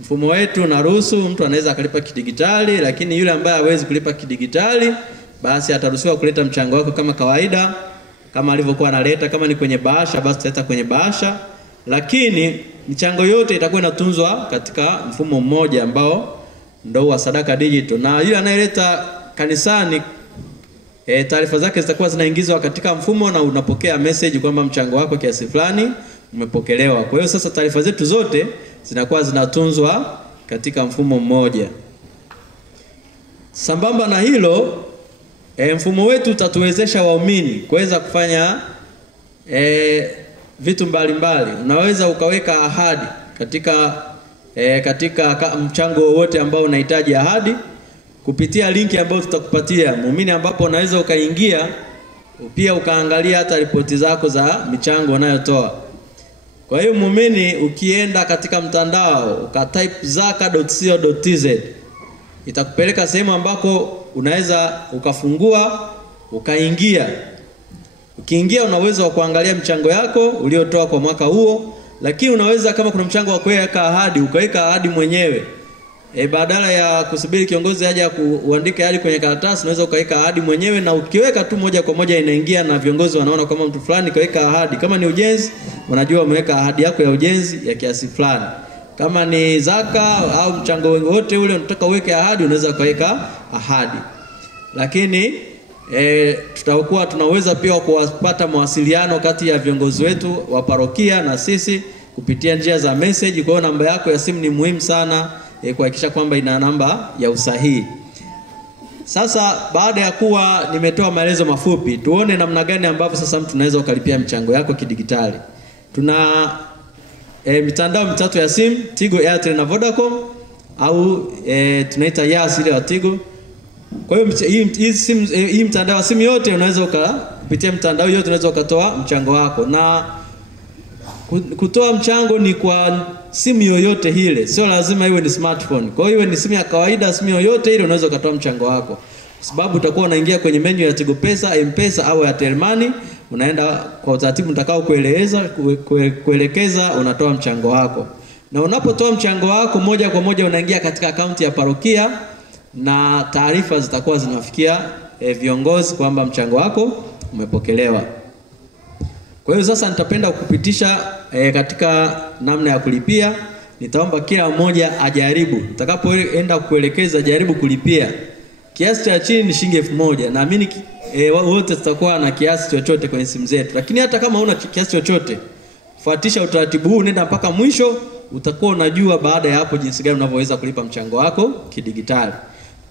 Mfumo wetu unaruhusu mtu anaweza akalipa kidigitali, lakini yule ambaye hawezi kulipa kidigitali basi ataruhusiwa kuleta mchango wako kama kawaida, kama alivyokuwa analeta. Kama ni kwenye bahasha basi tutaleta kwenye bahasha, lakini michango yote itakuwa inatunzwa katika mfumo mmoja ambao ndio wa Sadaka Digital. Na yule anayeleta kanisani taarifa zake zitakuwa zinaingizwa katika mfumo na unapokea message kwamba mchango wako kiasi fulani umepokelewa. Kwa hiyo sasa taarifa zetu zote zinakuwa zinatunzwa katika mfumo mmoja. Sambamba na hilo, mfumo wetu utatuwezesha waumini kuweza kufanya vitu mbalimbali. Unaweza ukaweka ahadi katika mchango wowote ambao unahitaji ahadi kupitia linki ambayo tutakupatia muumini, ambapo unaweza ukaingia pia ukaangalia hata ripoti zako za michango unayotoa. Kwa hiyo muumini ukienda katika mtandao ukatype zaka.co.tz itakupeleka sehemu ambako unaweza ukafungua ukaingia. Ukiingia una uwezo wa kuangalia mchango yako uliotoa kwa mwaka huo, lakini unaweza kama kuna mchango wa kuweka ahadi ukaweka ahadi mwenyewe. Badala ya kusubiri kiongozi aje kuandika hadi kwenye karatasi, unaweza ukaweka ahadi mwenyewe, na ukiweka tu moja kwa moja inaingia na viongozi wanaona kama mtu fulani kaweka ahadi. Kama ni ujenzi, unajua umeweka ahadi yako ya ujenzi ya kiasi fulani. Kama ni zaka au mchango wote ule unataka uweke ahadi, unaweza kaweka ahadi. Lakini tutakuwa tunaweza pia kupata mawasiliano kati ya viongozi wetu wa parokia na sisi kupitia njia za message. Kwa hiyo namba yako ya simu ni muhimu sana kuhakikisha kwamba ina namba ya usahihi. Sasa baada ya kuwa nimetoa maelezo mafupi, tuone namna gani ambavyo sasa mtu anaweza ukalipia mchango yako kidigitali. Tuna mitandao mitatu ya simu: Tigo, Airtel na Vodacom, au tunaita Yas ile ya Tigo. Kwa hiyo hii mtandao wa simu yote unaweza kupitia mtandao yote unaweza ukatoa mchango wako, na kutoa mchango ni kwa simu yoyote ile, sio lazima iwe ni smartphone. Kwa hiyo iwe ni simu ya kawaida, simu yoyote ile unaweza ukatoa mchango wako, kwa sababu utakuwa unaingia kwenye menu ya Tigo Pesa, M-Pesa au Airtel Money, unaenda kwa utaratibu nitakao kuelekeza, unatoa mchango wako. Na unapotoa mchango wako moja kwa moja unaingia katika akaunti ya parokia, na taarifa zitakuwa zinafikia viongozi kwamba mchango wako umepokelewa. Kwa hiyo sasa nitapenda kukupitisha katika namna ya kulipia. Nitaomba kila mmoja ajaribu, nitakapoenda kuelekeza jaribu kulipia. Kiasi cha chini ni shilingi 1000. Naamini wote tutakuwa na kiasi chochote kwenye simu zetu. Lakini hata kama huna kiasi chochote, fuatisha utaratibu huu, nenda mpaka mwisho, utakuwa unajua baada ya hapo jinsi gani unavyoweza kulipa mchango wako kidigitali.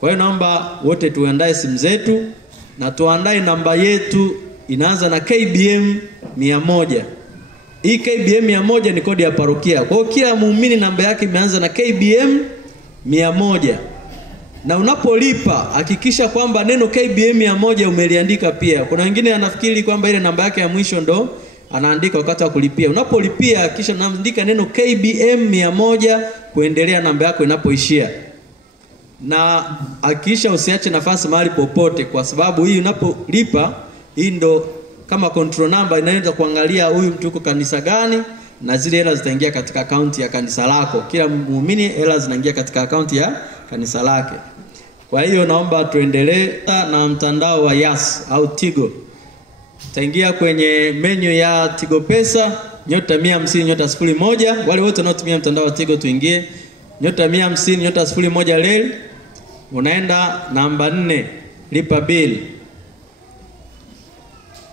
Kwa hiyo naomba wote tuandae simu zetu, na tuandae namba yetu inaanza na KBM 100. Hii KBM 100 ni kodi ya parokia. Kwa hiyo kila muumini namba yake imeanza na KBM 100. Na unapolipa hakikisha kwamba neno KBM 100 umeliandika pia. Kuna wengine anafikiri kwamba ile namba yake ya mwisho ndo anaandika wakati wa kulipia. Unapolipia kisha unaandika neno KBM 100 kuendelea namba yako inapoishia. Na hakikisha usiache nafasi mahali popote, kwa sababu hii unapolipa, hii ndo kama control number inaenda kuangalia huyu mtu yuko kanisa gani, na zile hela zitaingia katika akaunti ya kanisa lako. Kila muumini hela zinaingia katika akaunti ya kanisa lake. Kwa hiyo naomba tuendelee na mtandao wa Yas au Tigo. Taingia kwenye menu ya Tigo Pesa, *150*01. Wale wote wanaotumia mtandao wa Tigo tuingie *150*01 leli. Unaenda namba 4 lipa bill.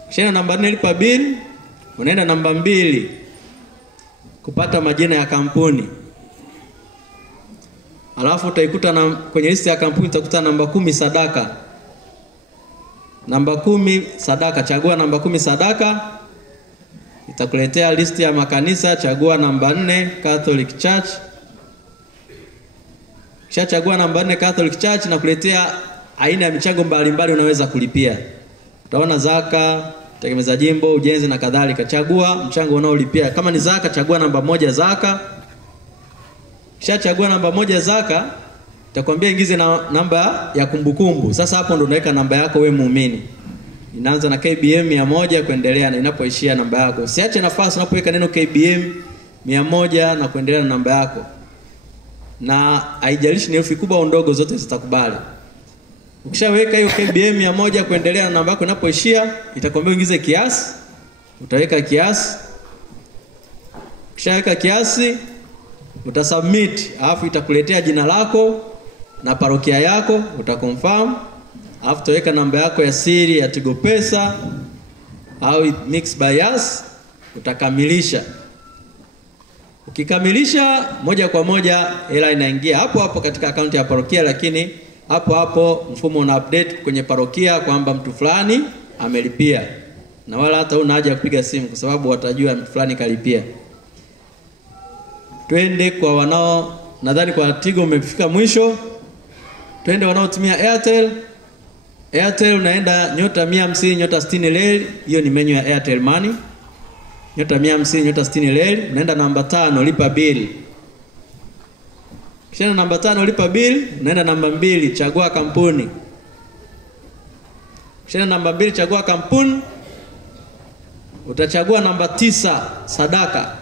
Kisha namba 4 lipa bill, unaenda namba 2 kupata majina ya kampuni. Alafu utaikuta kwenye list ya kampuni utakuta namba 10 sadaka. Namba 10 sadaka, chagua namba 10 sadaka. Itakuletea list ya makanisa, chagua namba 4 Catholic Church. Kisha chagua namba 4 Catholic Church na kuletea aina ya michango mbalimbali unaweza kulipia. Utaona zaka, tegemeza jimbo, ujenzi na kadhalika. Chagua mchango unaolipia. Kama ni zaka, chagua namba 1 zaka. Kisha chagua namba 1 zaka, itakwambia ingize namba ya kumbukumbu. Sasa hapo ndo unaweka namba yako wewe muumini. Inaanza na KBM 100 kuendelea na inapoishia namba yako. Usiache nafasi unapoweka neno KBM 100 na kuendelea na namba yako. na haijalishi ni herufi kubwa au ndogo, zote zitakubali. Ukishaweka hiyo KBM 100 kuendelea na namba yako inapoishia, itakwambia uingize kiasi, utaweka kiasi. Ukishaweka kiasi, utasubmit, alafu itakuletea jina lako na parokia yako, utaconfirm, alafu utaweka namba yako ya siri ya Tigo Pesa au Mixx by Yas, utakamilisha. Ukikamilisha, moja kwa moja hela inaingia hapo hapo katika akaunti ya parokia, lakini hapo hapo mfumo una update kwenye parokia kwamba mtu fulani amelipia, na wala hata una haja ya kupiga simu kwa sababu watajua mtu fulani kalipia. Twende kwa wanao, nadhani kwa Tigo umefika mwisho. Twende wanaotumia Airtel. Airtel unaenda *150 *60 leli, hiyo ni menu ya Airtel Money. *150 *60 leli, unaenda namba 5 lipa bili. Kisha namba 5 lipa bili, unaenda namba 2 chagua kampuni. Kisha namba 2 chagua kampuni, utachagua namba 9 sadaka.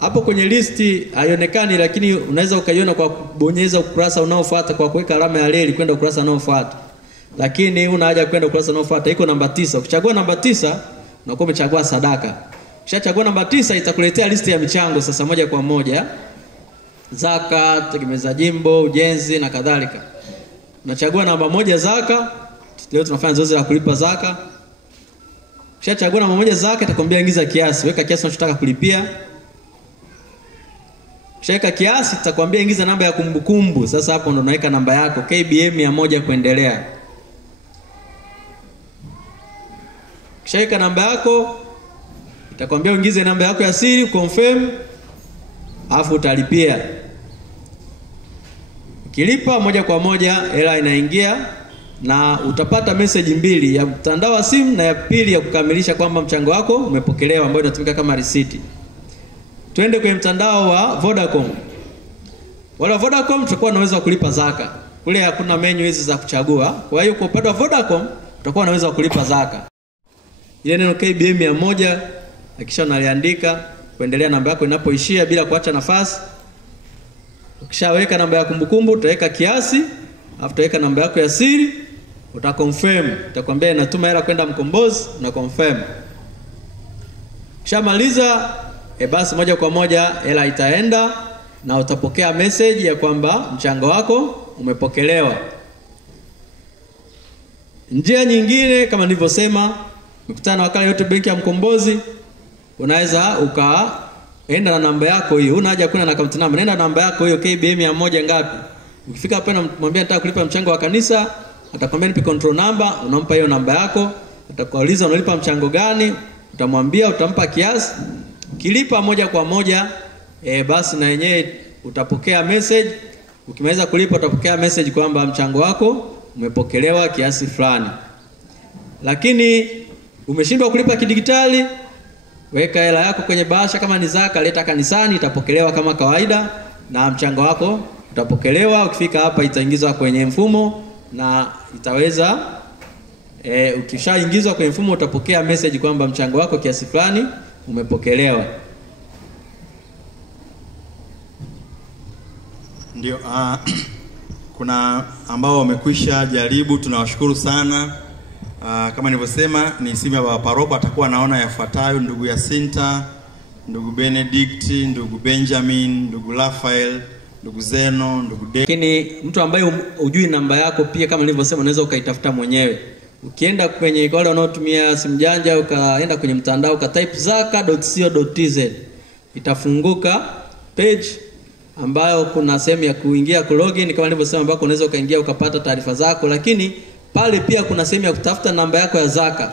Hapo kwenye listi haionekani, lakini unaweza ukaiona kwa kubonyeza ukurasa unaofuata, kwa kuweka alama ya reli kwenda ukurasa unaofuata. Lakini una haja kwenda ukurasa unaofuata, iko namba 9. Ukichagua namba 9 unakuwa umechagua sadaka. Ukishachagua namba 9 itakuletea listi ya michango sasa moja kwa moja. Zaka, tegemeza jimbo, ujenzi na kadhalika. Unachagua namba 1 zaka. Leo tunafanya zoezi la kulipa zaka. Ukishachagua namba 1 zaka, itakwambia ingiza kiasi, weka kiasi unachotaka kulipia. Ukishaweka kiasi, itakwambia ingiza namba ya kumbukumbu. Sasa hapo ndo unaweka namba yako KBM 100 kuendelea. Ukishaweka namba yako, itakwambia uingize namba yako ya siri, confirm, alafu utalipia. Ukilipa, moja kwa moja hela inaingia, na utapata message mbili, ya mtandao wa simu na ya pili ya kukamilisha kwamba mchango wako umepokelewa, ambayo inatumika kama receipt. Twende kwenye mtandao wa Vodacom. Wala Vodacom tutakuwa unaweza kulipa zaka. Kule hakuna menu hizi za kuchagua. Kwa hiyo kwa upande wa Vodacom utakuwa unaweza kulipa zaka. Ile neno KBM 100 hakisha unaliandika, kuendelea namba yako inapoishia bila kuacha nafasi. Ukishaweka namba ya kumbukumbu, utaweka kiasi, alafu utaweka namba yako ya siri, utaconfirm. Itakwambia inatuma hela kwenda Mkombozi, na confirm. Ukishamaliza, basi moja kwa moja hela itaenda na utapokea message ya kwamba mchango wako umepokelewa. Njia nyingine kama nilivyosema, ukikutana na wakala yote benki ya Mkombozi, unaweza ukaenda na namba yako hiyo. Una haja kwenda na account number, nenda na namba yako hiyo KBM 100 ngapi. Ukifika hapo unamwambia nataka kulipa mchango wa kanisa, atakwambia nipe control number, unampa hiyo namba yako, atakuuliza unalipa mchango gani, utamwambia, utampa kiasi. Kilipa moja kwa moja, basi na yenyewe utapokea message. Ukimaliza kulipa utapokea message kwamba mchango wako umepokelewa kiasi fulani. Lakini umeshindwa kulipa kidigitali, weka hela yako kwenye bahasha, kama ni zaka leta kanisani, itapokelewa kama kawaida na mchango wako utapokelewa. Ukifika hapa itaingizwa kwenye mfumo na itaweza ukishaingizwa kwenye mfumo utapokea message kwamba mchango wako kiasi fulani umepokelewa. Ndio, kuna ambao wamekwisha jaribu, tunawashukuru sana. Kama nilivyosema, ni simu ya baba paroko, atakuwa anaona yafuatayo: ndugu Yasinta, ndugu Benedict, ndugu Benjamin, ndugu Rafael, ndugu Zeno, ndugu De. Lakini mtu ambaye hujui namba yako pia, kama nilivyosema, unaweza ukaitafuta mwenyewe. Ukienda kwenye wale wanaotumia simu janja, ukaenda kwenye mtandao type zaka.co.tz, itafunguka page ambayo kuna sehemu ya kuingia login kama nilivyosema, ambako unaweza ukaingia ukapata taarifa zako. Lakini pale pia kuna sehemu ya kutafuta namba yako ya zaka.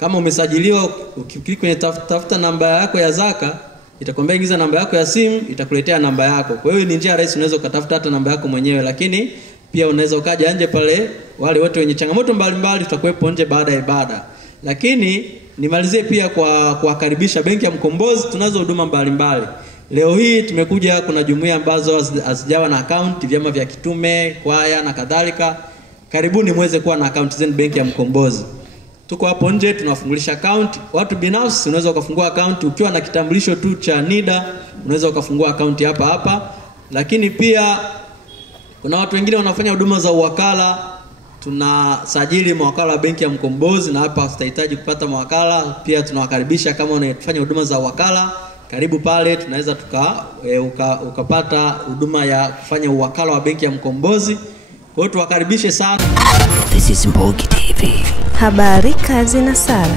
Kama umesajiliwa, ukiklik kwenye tafuta namba yako ya zaka, itakwambia ingiza namba yako ya simu, itakuletea namba yako. Kwa hiyo ni njia rahisi, unaweza ukatafuta hata namba yako mwenyewe. Lakini pia unaweza ukaja nje pale, wale wote wenye changamoto mbalimbali tutakuwepo nje baada ya ibada. Lakini nimalizie pia kwa kuwakaribisha benki ya Mkombozi. Tunazo huduma mbalimbali. Leo hii tumekuja, kuna jumuiya ambazo hazijawa na account, vyama vya kitume, kwaya na kadhalika. Karibuni muweze kuwa na account zenu benki ya Mkombozi. Tuko hapo nje tunafungulisha account. Watu binafsi unaweza ukafungua account ukiwa na kitambulisho tu cha NIDA, unaweza ukafungua account hapa. Lakini pia kuna watu wengine wanafanya huduma za uwakala. Tunasajili mawakala wa benki ya Mkombozi, na hapa tutahitaji kupata mawakala. Pia tunawakaribisha kama unafanya huduma za uwakala, karibu pale tunaweza ukapata huduma ya kufanya uwakala wa benki ya Mkombozi. Kwa hiyo tuwakaribishe sana. This is Mbogi TV. Habari, kazi na sala.